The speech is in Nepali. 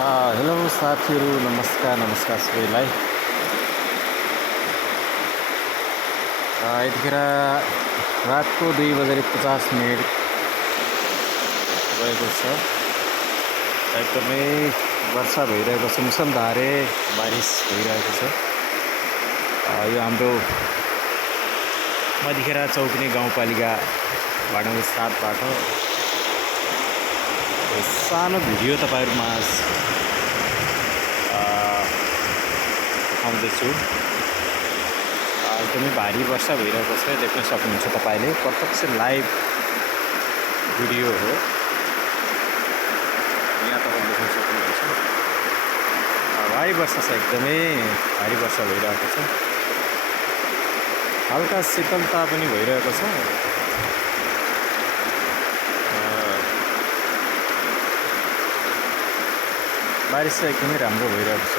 हेलो साथीहरू, नमस्कार नमस्कार सबैलाई। यतिखेर रातको 2:50 भएको छ। एकदमै वर्षा भइरहेको छ, मुसलधारे बारिस भइरहेको छ। यो हाम्रो मधिखेरा चौकने गाउँपालिका वार्ड नम्बर 7बाट सानो भिडियो तपाईहरुमाझ देखाउँदैछु। एकदमै भारी वर्षा भइरहेको छ, देख्न सक्नुहुन्छ तपाईले। प्रत्यक्ष लाइभ भिडियो हो, यहाँ तपाईले देख्न सक्नुहुन्छ। भारी वर्षा छ, एकदमै भारी वर्षा भइरहेको छ। हल्का शीतलता पनि भइरहेको छ। बारिस चाहिँ एकदमै राम्रो भइरहेको छ।